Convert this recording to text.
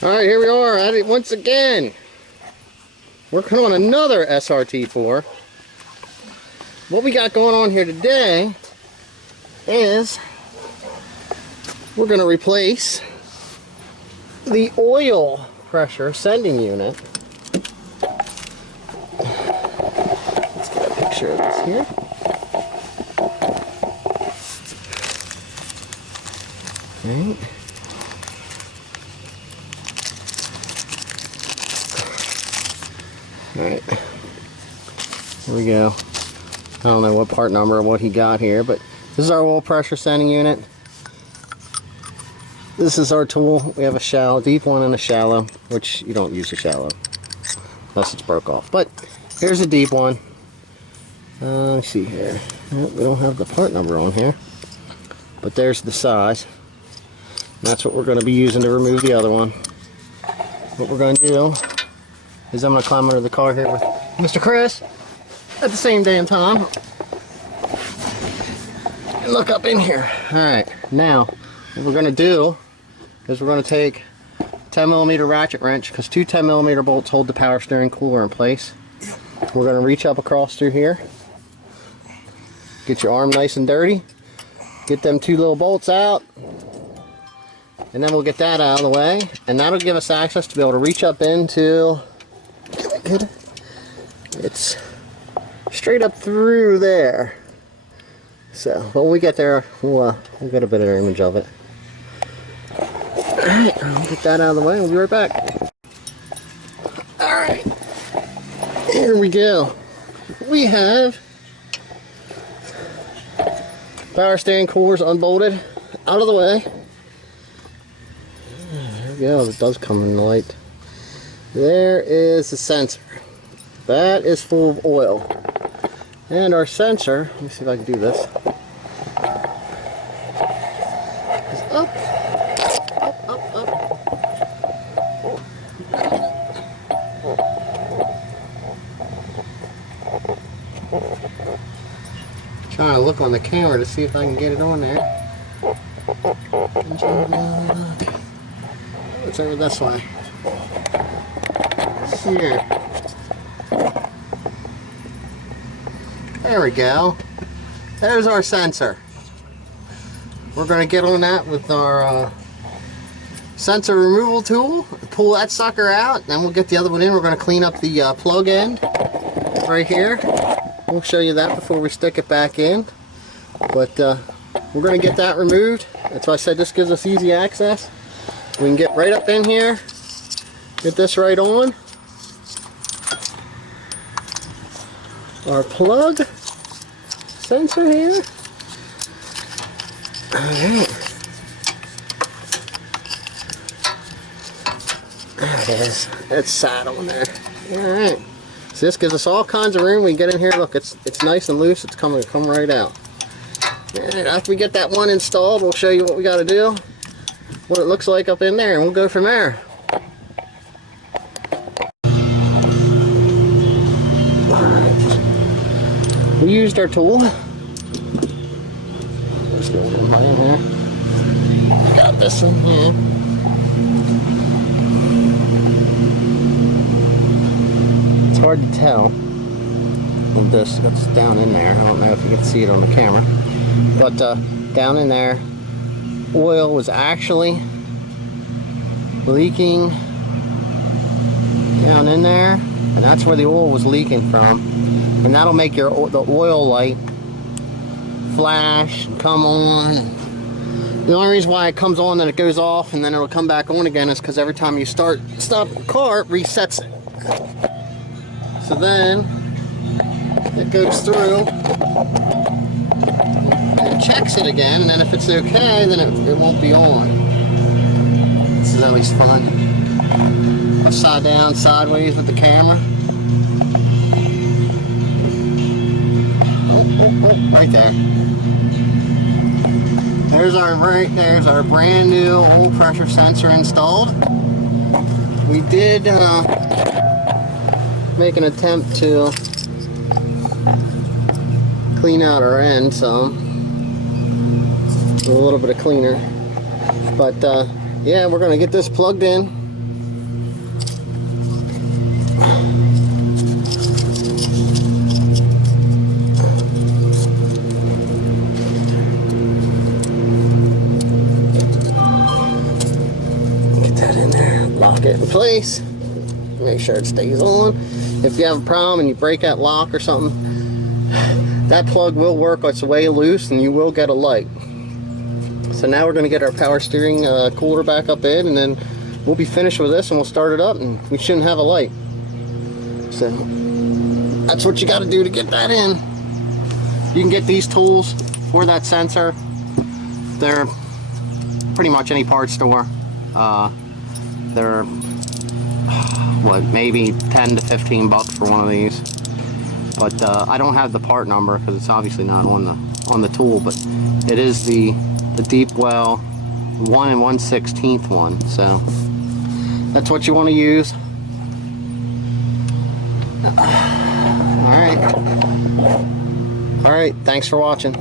Alright, here we are at it once again. Working on another srt4. What we got going on here today is we're going to replace the oil pressure sending unit. Let's get a picture of this here. Right. Alright, here we go. I don't know what part number or what he got here, but this is our oil pressure sending unit. This is our tool. We have a shallow, deep one and a shallow, which you don't use a shallow unless it's broke off. But here's a deep one. Let's see here. Nope, we don't have the part number on here, but there's the size. And that's what we're going to be using to remove the other one. What we're going to do is I'm going to climb under the car here with Mr. Chris at the same damn time and look up in here. Alright, now what we're going to do is we're going to take 10mm ratchet wrench, because two 10mm bolts hold the power steering cooler in place. We're going to reach up across through here, get your arm nice and dirty, get them two little bolts out, and then we'll get that out of the way, and that'll give us access to be able to reach up into, it's straight up through there. So when we get there, we'll get a better image of it. Alright, I'll get that out of the way and we'll be right back. Alright, here we go. We have power steering coolers unbolted, out of the way. There we go, it does come in the light. There is the sensor. That is full of oil. And our sensor, let me see if I can do this, is up, up, up, up. Trying to look on the camera to see if I can get it on there. It's over this way. Here. There we go. There's our sensor. We're going to get on that with our sensor removal tool, pull that sucker out, then we'll get the other one in. We're going to clean up the plug end right here. We'll show you that before we stick it back in. But we're going to get that removed. That's why I said this gives us easy access. We can get right up in here, get this right on. Our plug sensor here. Alright. There it is. It's sat on there. Alright. So this gives us all kinds of room. We can get in here. Look, it's nice and loose. It's come right out. And after we get that one installed, we'll show you what we got to do, what it looks like up in there, and we'll go from there. We used our tool. Let's go in here. Got this in here. It's hard to tell with this. It's down in there. I don't know if you can see it on the camera, but down in there, oil was actually leaking down in there, and that's where the oil was leaking from. And that'll make the oil light flash and come on. The only reason why it comes on and it goes off and then it'll come back on again is because every time you stop the car, it resets it. So then it goes through and checks it again, and then if it's okay, then it won't be on. This is always fun. Upside down, sideways with the camera. Oh, right there. There's our brand new oil pressure sensor installed. We did make an attempt to clean out our end some, a little bit of cleaner, but yeah, we're gonna get this plugged in lock it in place. Make sure it stays on. If you have a problem and you break that lock or something, that plug will work its way loose and you will get a light. So now we're going to get our power steering cooler back up in, and then we'll be finished with this and we'll start it up and we shouldn't have a light. So that's what you got to do to get that in. You can get these tools for that sensor. They're pretty much any parts store. They're what, maybe 10 to 15 bucks for one of these. But I don't have the part number because it's obviously not on the tool, but it is the deep well 1 1/16 one. So that's what you want to use. All right. Thanks for watching.